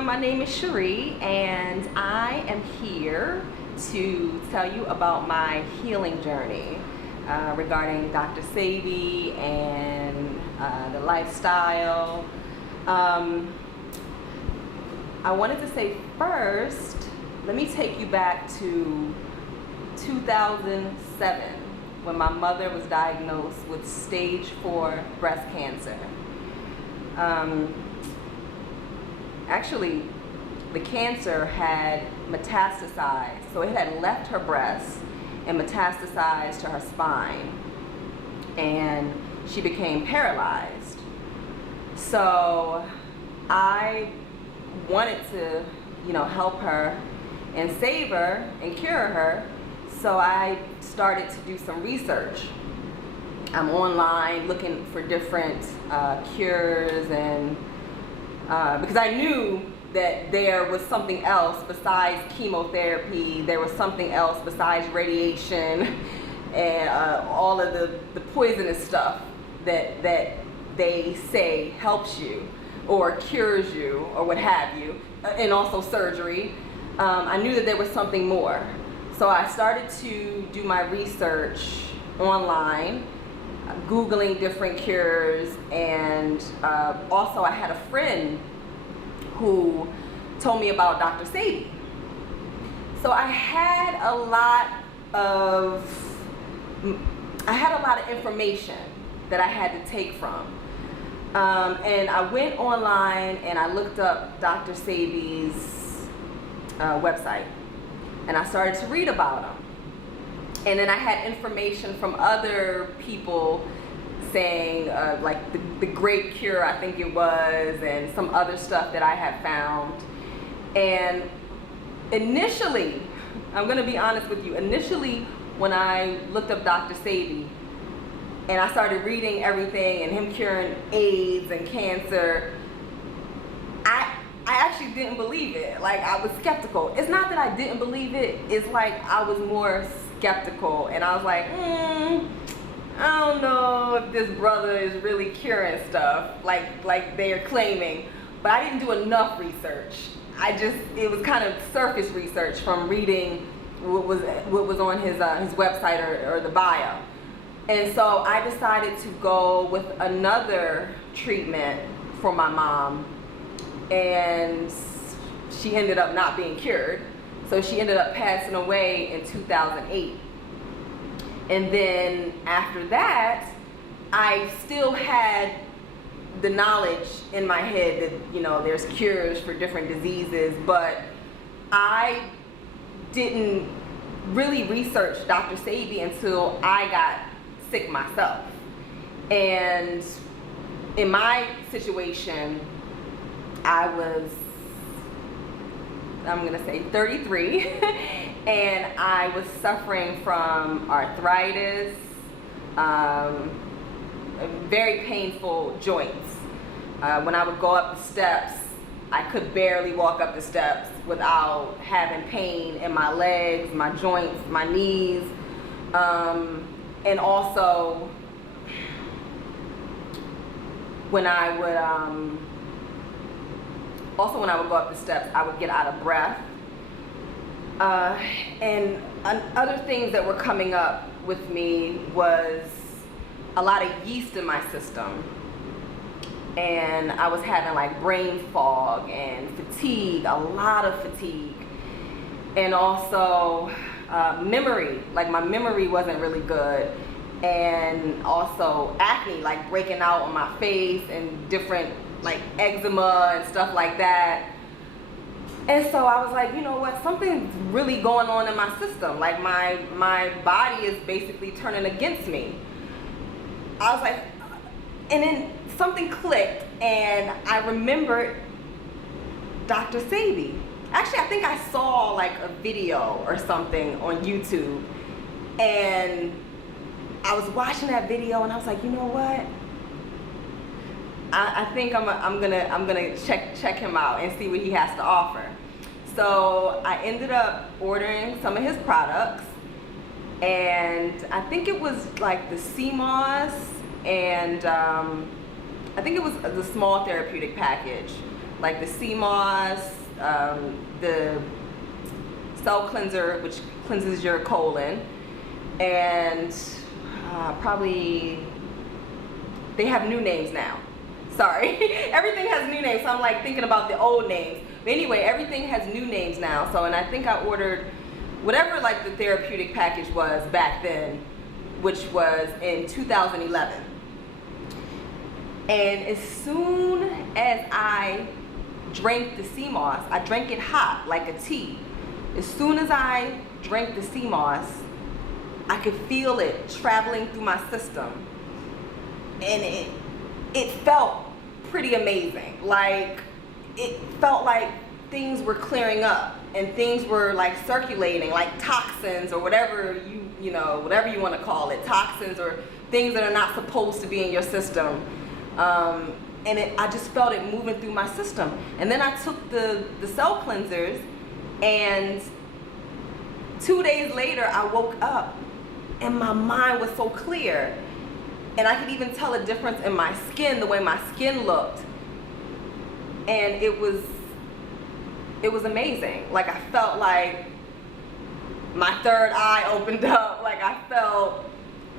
everyone, my name is Cherie and I am here to tell you about my healing journey regarding Dr. Sebi and the lifestyle. I wanted to say first, let me take you back to 2007 when my mother was diagnosed with stage 4 breast cancer. Actually, the cancer had metastasized, so it had left her breast and metastasized to her spine, and she became paralyzed. So I wanted to, help her and save her and cure her, so I started to do some research. I'm online looking for different cures, and because I knew that there was something else besides chemotherapy, there was something else besides radiation and all of the poisonous stuff that they say helps you or cures you or what have you, and also surgery. I knew that there was something more. So I started to do my research online, Googling different cures, and also I had a friend who told me about Dr. Sebi. So I had a lot of information that I had to take from. And I went online and I looked up Dr. Sebi's website, and I started to read about him. And then I had information from other people saying like the Great Cure, I think it was, and some other stuff that I had found. And initially, I'm gonna be honest with you, initially when I looked up Dr. Sebi and I started reading everything and him curing AIDS and cancer, I actually didn't believe it. Like, I was skeptical. It's not that I didn't believe it, it's like I was more skeptical, and I was like, I don't know if this brother is really curing stuff like they're claiming. But I didn't do enough research. It was kind of surface research from reading what was on his website or the bio. And so I decided to go with another treatment for my mom, and she ended up not being cured. So she ended up passing away in 2008. And then after that, I still had the knowledge in my head that, there's cures for different diseases, but I didn't really research Dr. Sebi until I got sick myself. And in my situation, I'm gonna say 33, and I was suffering from arthritis, very painful joints. When I would go up the steps, I could barely walk up the steps without having pain in my legs, my joints, my knees, and also when I would go up the steps, I would get out of breath. And other things that were coming up with me was a lot of yeast in my system. And I was having like brain fog and fatigue, a lot of fatigue. And also memory, like my memory wasn't really good. And also acne, like breaking out on my face, and different like eczema and stuff like that. And so I was like, you know what, something's really going on in my system. Like my body is basically turning against me. I was like, and then something clicked, and I remembered Dr. Sebi. Actually, I think I saw like a video or something on YouTube, and I was watching that video, and I was like, you know what? I think I'm gonna check him out and see what he has to offer. So I ended up ordering some of his products, and I think it was like the CMOS, and I think it was the small therapeutic package. like the sea moss, the cell cleanser, which cleanses your colon, and probably, they have new names now. Sorry, everything has new names, so I'm like thinking about the old names. But anyway, everything has new names now. So, and I think I ordered whatever like the therapeutic package was back then, which was in 2011. And as soon as I drank the sea moss, I drank it hot like a tea. As soon as I drank the sea moss, I could feel it traveling through my system, and it felt pretty amazing. Like, it felt like things were clearing up and things were like circulating, like toxins or whatever you know, whatever you want to call it, toxins or things that are not supposed to be in your system. And I just felt it moving through my system. And then I took the cell cleansers, and 2 days later I woke up and my mind was so clear. And I could even tell a difference in my skin, the way my skin looked. And it was amazing. Like, I felt like my third eye opened up. Like, I felt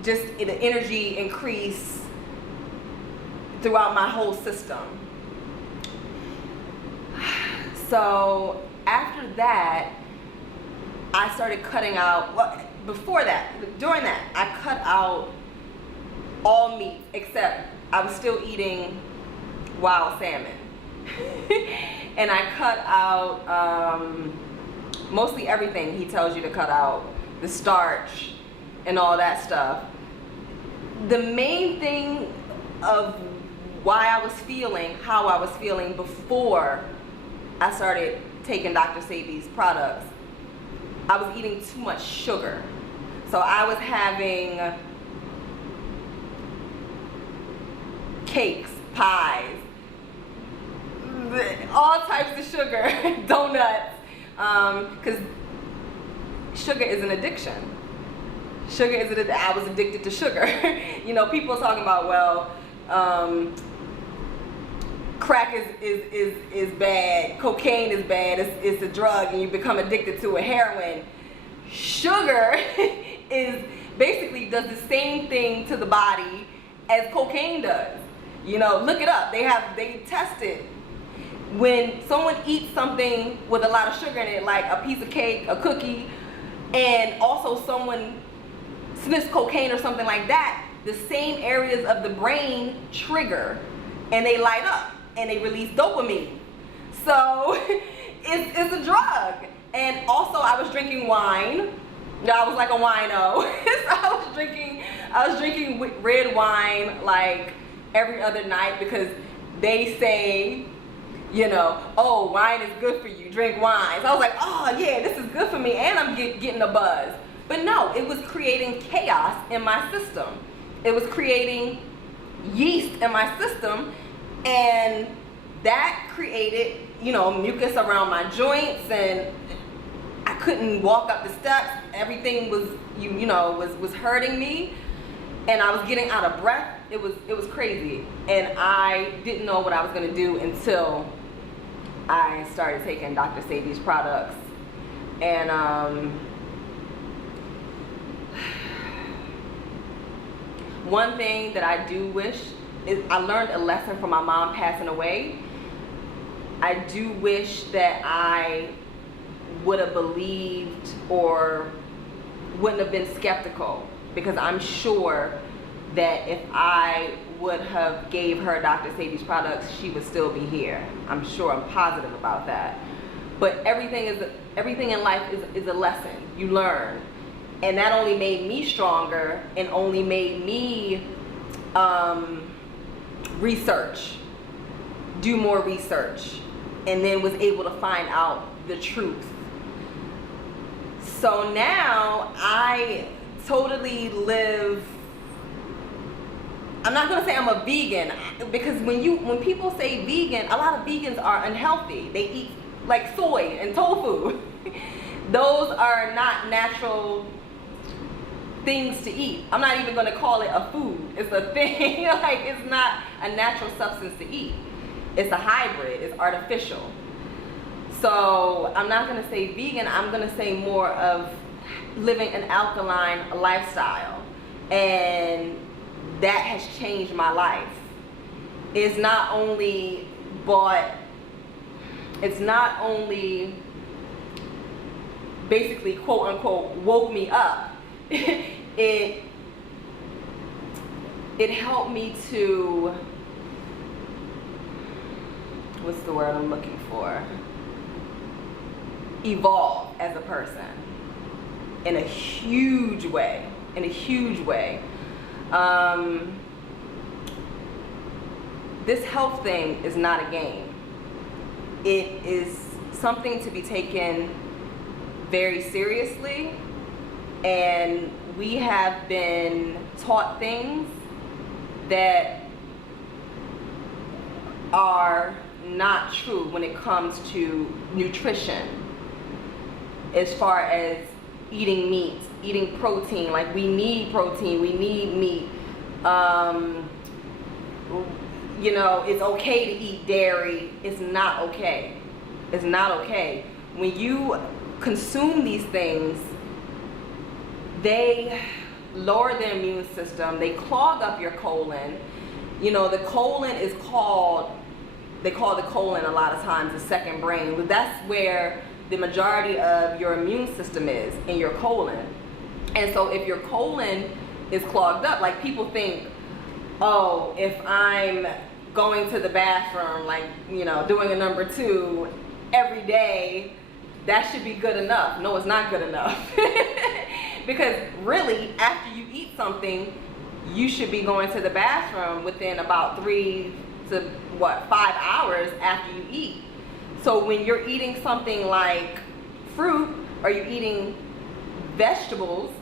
just the energy increase throughout my whole system. So after that, I started cutting out, well, during that, I cut out all meat, except I was still eating wild salmon. And I cut out mostly everything he tells you to cut out, the starch and all that stuff. The main thing of why I was feeling how I was feeling before I started taking Dr. Sebi's products, I was eating too much sugar. So I was having cakes, pies, all types of sugar, donuts, because sugar is an addiction. I was addicted to sugar. You know, people are talking about, well, crack is bad, cocaine is bad, it's a drug and you become addicted to it, heroin. Sugar basically does the same thing to the body as cocaine does. You know, look it up. They test it. When someone eats something with a lot of sugar in it, like a piece of cake, a cookie, and also someone sniffs cocaine or something like that, the same areas of the brain trigger and they light up and they release dopamine. So it's a drug. And also I was drinking wine. I was like a wino. So I was drinking red wine like every other night, because they say, you know, oh, wine is good for you, drink wine. So I was like, oh yeah, this is good for me, and I'm getting a buzz. But no, it was creating chaos in my system. It was creating yeast in my system, and that created, you know, mucus around my joints, and I couldn't walk up the steps. Everything was, you know, was hurting me, and I was getting out of breath. It was crazy, and I didn't know what I was gonna do until I started taking Dr. Sebi's products. And one thing that I do wish is, I learned a lesson from my mom passing away. I do wish that I would have believed or wouldn't have been skeptical, because I'm sure that if I would have gave her Dr. Sebi's products, she would still be here. I'm sure, I'm positive about that. But everything in life is a lesson you learn, and that only made me stronger and only made me do more research, and then was able to find out the truth. So now I totally live, I'm not gonna say I'm a vegan, because when people say vegan, a lot of vegans are unhealthy. They eat like soy and tofu. Those are not natural things to eat. I'm not even gonna call it a food. It's a thing. Like, it's not a natural substance to eat. It's a hybrid, it's artificial. So I'm not gonna say vegan, I'm gonna say more of living an alkaline lifestyle. And that has changed my life. It's not only basically quote unquote woke me up. it helped me to, what's the word I'm looking for? Evolve as a person in a huge way. This health thing is not a game. It is something to be taken very seriously, and we have been taught things that are not true when it comes to nutrition, as far as eating meat, eating protein. Like, we need protein, we need meat. You know, it's okay to eat dairy. It's not okay. It's not okay. When you consume these things, they lower the immune system, they clog up your colon. You know, the colon is called, they call the colon a lot of times the second brain, but that's where the majority of your immune system is, in your colon. And so if your colon is clogged up, like, people think, oh, if I'm going to the bathroom, like, you know, doing a number 2 every day, that should be good enough. No, it's not good enough. Because really, after you eat something, you should be going to the bathroom within about 3 to 5 hours after you eat. So when you're eating something like fruit, or you're eating vegetables,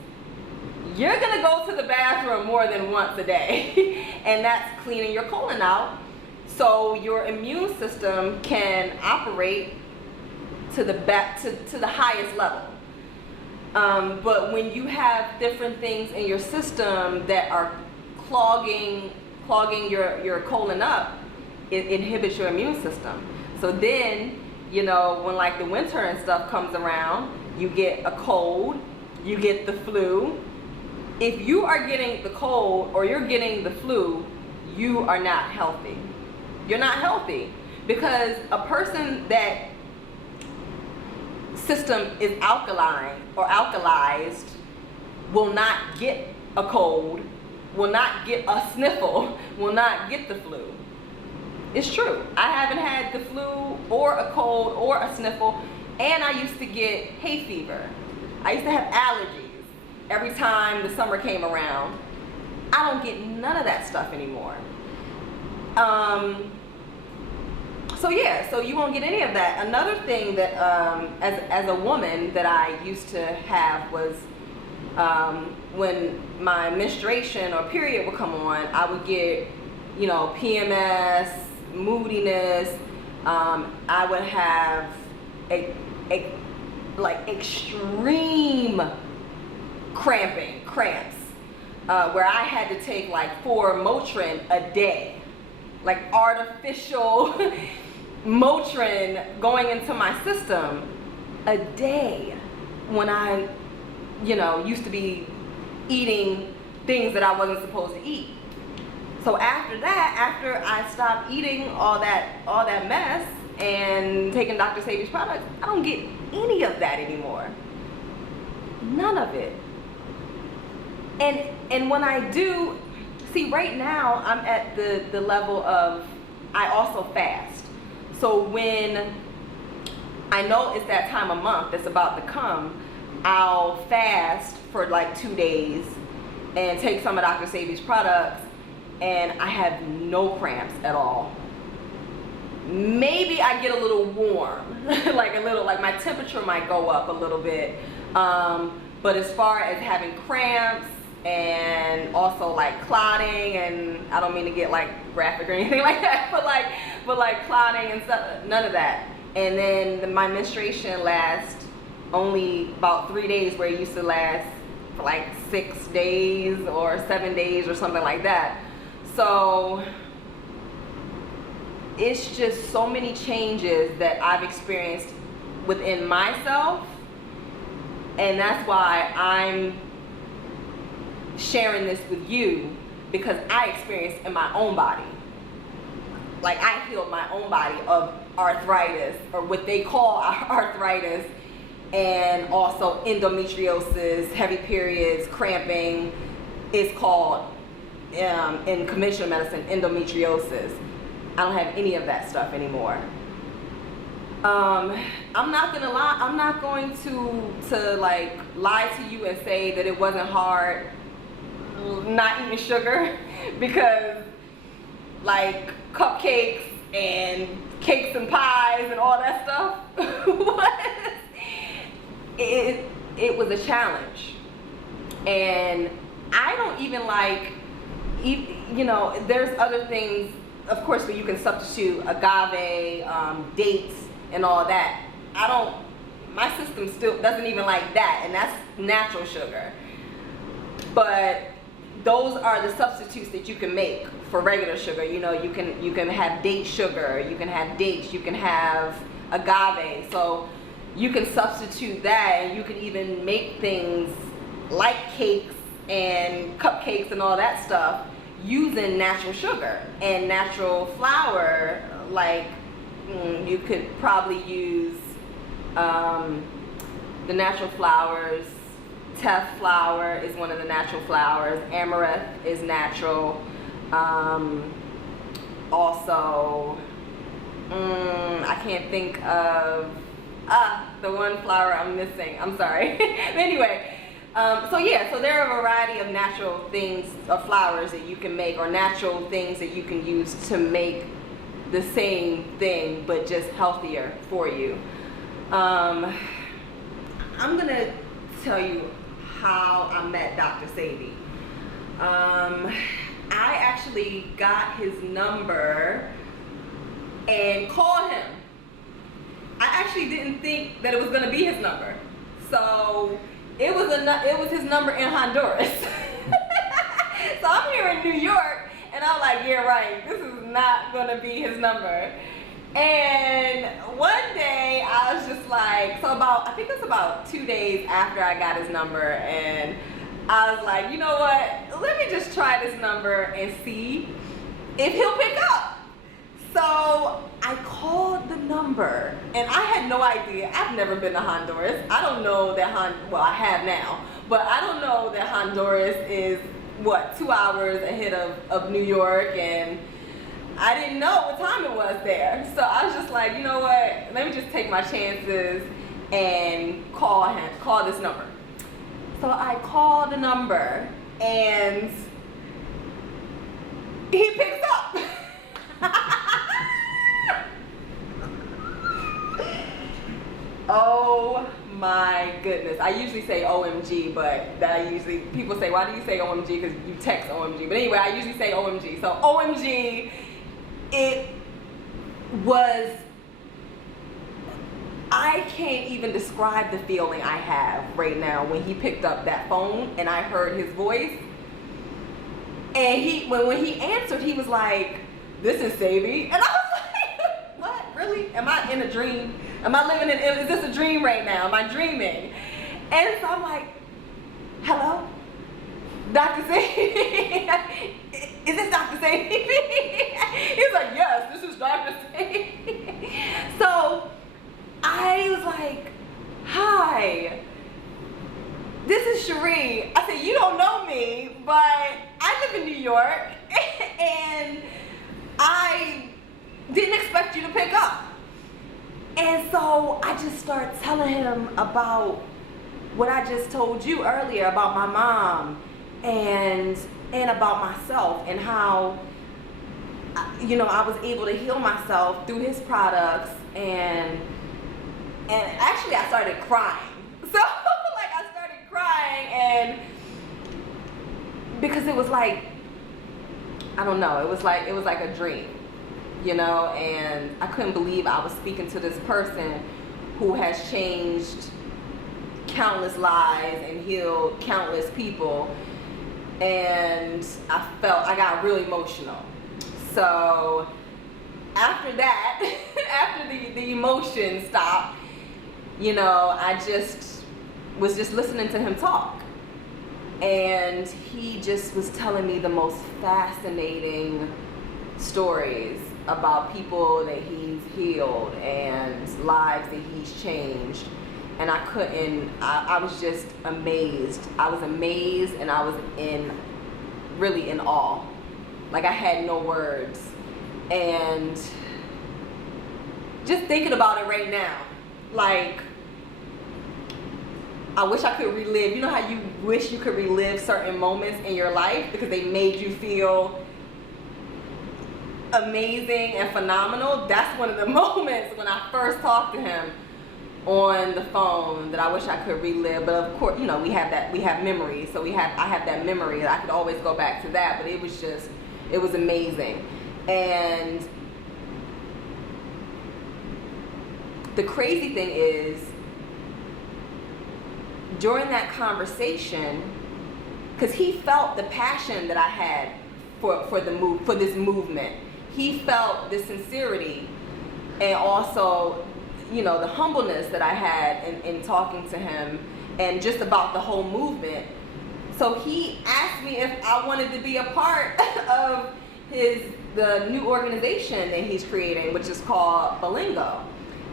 you're gonna go to the bathroom more than once a day. And that's cleaning your colon out, so your immune system can operate to the highest level. But when you have different things in your system that are clogging your colon up, it inhibits your immune system. So then, you know, when like the winter and stuff comes around, you get a cold, you get the flu. If you are getting the cold or you're getting the flu, you are not healthy. You're not healthy, because a person that system is alkaline or alkalized will not get a cold, will not get a sniffle, will not get the flu. It's true. I haven't had the flu or a cold or a sniffle, and I used to get hay fever. I used to have allergies every time the summer came around. I don't get none of that stuff anymore. So yeah, so you won't get any of that. Another thing that as a woman that I used to have was when my menstruation or period would come on, I would get, you know, PMS, moodiness. I would have like extreme cramps, where I had to take like 4 Motrin a day, like artificial Motrin going into my system a day, when I, you know, used to be eating things that I wasn't supposed to eat. So after that, after I stopped eating all that mess and taking Dr. Sebi's products, I don't get any of that anymore. None of it. And when I do, see, right now I'm at the level of, I also fast. So when I know it's that time of month that's about to come, I'll fast for like 2 days and take some of Dr. Sebi's products, and I have no cramps at all. Maybe I get a little warm, like my temperature might go up a little bit. But as far as having cramps and also like clotting, and I don't mean to get like graphic or anything like that, but like clotting and stuff, none of that. And then my menstruation lasts only about 3 days, where it used to last for like 6 days or 7 days or something like that. So it's just so many changes that I've experienced within myself, and that's why I'm sharing this with you, because I experienced in my own body. Like, I healed my own body of arthritis, or what they call arthritis, and also endometriosis, heavy periods, cramping. It's called, in conventional medicine, endometriosis. I don't have any of that stuff anymore. I'm not gonna lie. I'm not going to like lie to you and say that it wasn't hard not eating sugar, because like cupcakes and cakes and pies and all that stuff it was a challenge. And I don't even like, you know, there's other things, of course, where you can substitute agave, dates, and all that. My system still doesn't even like that, and that's natural sugar. But those are the substitutes that you can make for regular sugar. You know, you can have date sugar, you can have dates, you can have agave. So you can substitute that, and you can even make things like cakes and cupcakes and all that stuff using natural sugar and natural flour. Like, you could probably use the natural flours. Teff flour is one of the natural flours. Amaranth is natural. Also, I can't think of the one flour I'm missing. I'm sorry. Anyway, so yeah, so there are a variety of natural things, of flours that you can make, or natural things that you can use to make the same thing, but just healthier for you. I'm gonna tell you how I met Dr. Sebi. I actually got his number and called him. I actually didn't think that it was gonna be his number, so it was his number in Honduras. So I'm here in New York, and I'm like, yeah, right, this is not gonna be his number. And one day I was just like, I think it was about 2 days after I got his number, and I was like, you know what, let me just try this number and see if he'll pick up. So I called the number, and I had no idea. I've never been to Honduras. I don't know that well, I have now, but I don't know that Honduras is, what, 2 hours ahead of New York, and I didn't know what time it was there. So I was just like, you know what, let me just take my chances and call this number. So I called the number, and he picks up. Oh my goodness. I usually say OMG, but people say, why do you say OMG? Because you text OMG. But anyway, I usually say OMG. So OMG, it was, I can't even describe the feeling I have right now when he picked up that phone and I heard his voice. And when he answered, he was like, this is Sebi. And I was like, what, really? Am I in a dream? Am I living is this a dream right now? Am I dreaming? And so I'm like, hello? Dr. Sebi? Is this Dr. Sebi? He's like, yes, this is Dr. Sebi. So I was like, hi, this is Cherie. I said, you don't know me, but I live in New York, and I didn't expect you to pick up. And so I just started telling him about what I just told you earlier about my mom and about myself, and how, you know, I was able to heal myself through his products, and actually I started crying. So like I started crying, and because it was like, I don't know, it was like a dream, you know, and I couldn't believe I was speaking to this person who has changed countless lives and healed countless people. And I got really emotional. So after that, after the emotion stopped, you know, I just was just listening to him talk. And he just was telling me the most fascinating stories about people that he's healed and lives that he's changed. And I was just amazed. I was amazed, and I was really in awe. Like, I had no words. And just thinking about it right now, like, I wish I could relive. You know how you wish you could relive certain moments in your life because they made you feel amazing and phenomenal? That's one of the moments when I first talked to him on the phone that I wish I could relive. But of course, you know, we have memories. So I have that memory. I could always go back to that, but it was amazing. And the crazy thing is, during that conversation, because he felt the passion that I had for this movement. He felt the sincerity, and also, you know, the humbleness that I had in talking to him, and just about the whole movement. So he asked me if I wanted to be a part of the new organization that he's creating, which is called Balingo.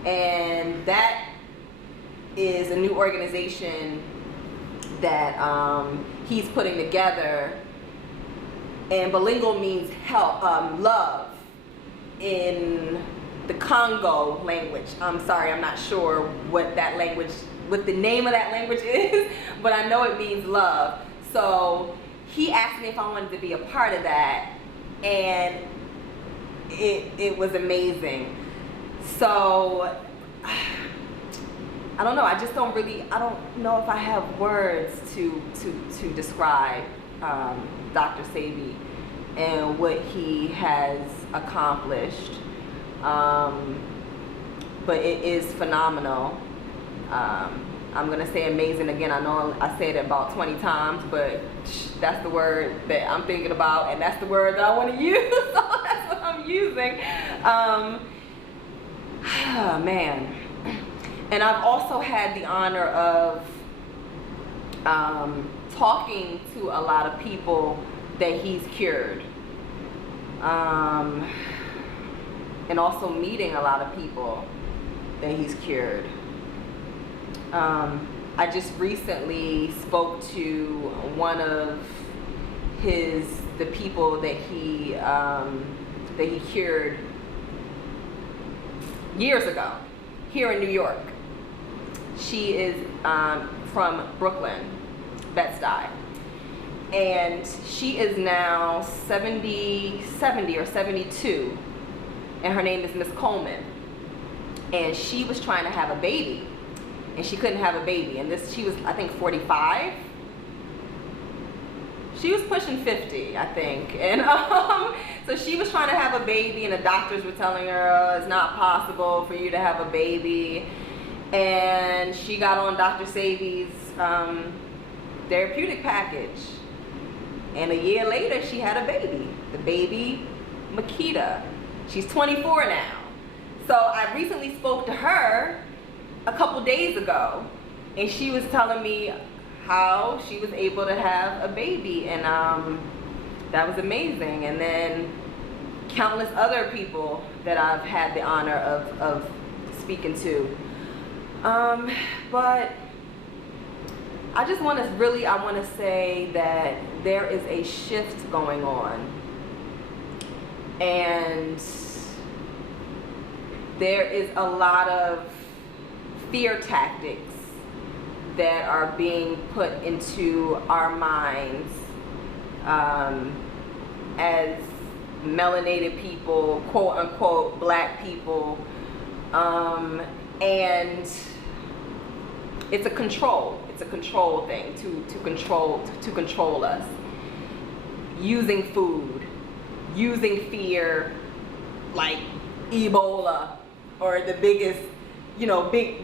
And that is a new organization that he's putting together. And Balingo means help, love in the Congo language. I'm sorry, I'm not sure what the name of that language is, but I know it means love. So he asked me if I wanted to be a part of that, and it was amazing. So I don't know, I don't know if I have words to describe Dr. Sebi and what he has accomplished. But it is phenomenal. I'm gonna say amazing again. I know I said it about 20 times, but that's the word that I'm thinking about, and that's the word that I want to use, so that's what I'm using. Man. And I've also had the honor of talking to a lot of people that he's cured. And also meeting a lot of people that he's cured. I just recently spoke to one of the people that he cured years ago here in New York. She is from Brooklyn, Bed-Stuy. And she is now 70 or 72. And her name is Miss Coleman. And she was trying to have a baby. And she couldn't have a baby. And she was, I think, 45. She was pushing 50, I think. And so she was trying to have a baby, and the doctors were telling her, oh, it's not possible for you to have a baby. And she got on Dr. Sebi's therapeutic package. And a year later, she had a baby. The baby, Makita. She's 24 now. So I recently spoke to her a couple days ago, and she was telling me how she was able to have a baby, and that was amazing. And then countless other people that I've had the honor of speaking to. But I just want to say that there is a shift going on, and there is a lot of fear tactics that are being put into our minds as melanated people, quote unquote black people, and it's a control thing to control us, using food, using fear, like Ebola or the biggest, big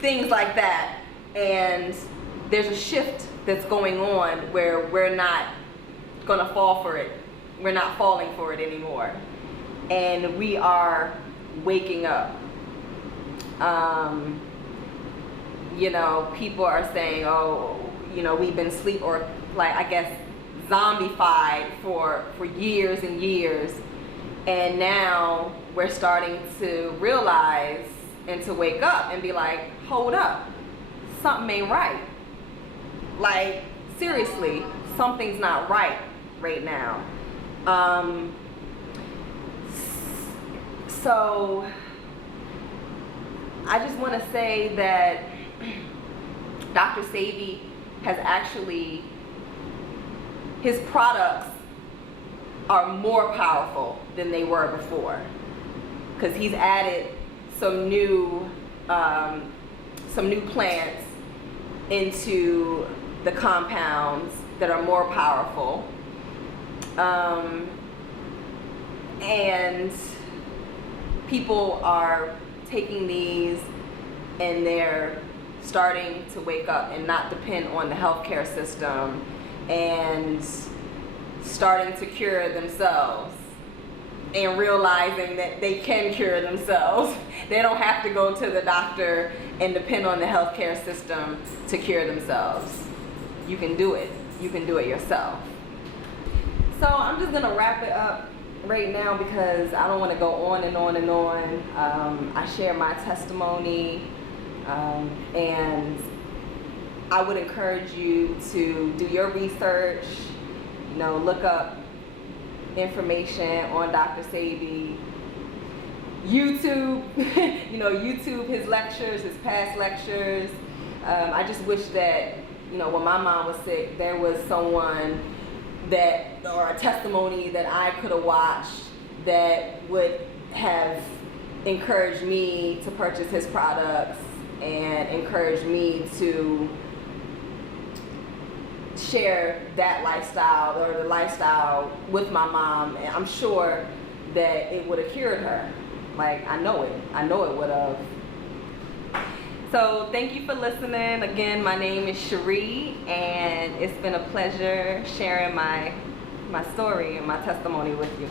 things like that. And there's a shift that's going on where we're not gonna fall for it. We're not falling for it anymore. and we are waking up. You know, people are saying, oh, you know, we've been sleep, or like, I guess, zombified for years and years, and now we're starting to realize and to wake up and be like, hold up, something ain't right. Like, seriously, something's not right now. So I just want to say that Dr. Sebi has actually, his products are more powerful than they were before, because he's added some new plants into the compounds that are more powerful, and people are taking these and they're starting to wake up and not depend on the healthcare system, and starting to cure themselves and realizing that they can cure themselves. They don't have to go to the doctor and depend on the healthcare system to cure themselves. You can do it. You can do it yourself. So I'm just gonna wrap it up right now because I don't want to go on and on and on. I share my testimony, and I would encourage you to do your research, you know, look up information on Dr. Sebi, YouTube, you know, YouTube his lectures, his past lectures. I just wish that, you know, when my mom was sick, there was someone that, or a testimony that I could have watched that would have encouraged me to purchase his products and encouraged me to share that lifestyle, or the lifestyle, with my mom. And I'm sure that it would have cured her. Like, I know it would have. So thank you for listening. Again, my name is Cherie, and it's been a pleasure sharing my story and my testimony with you.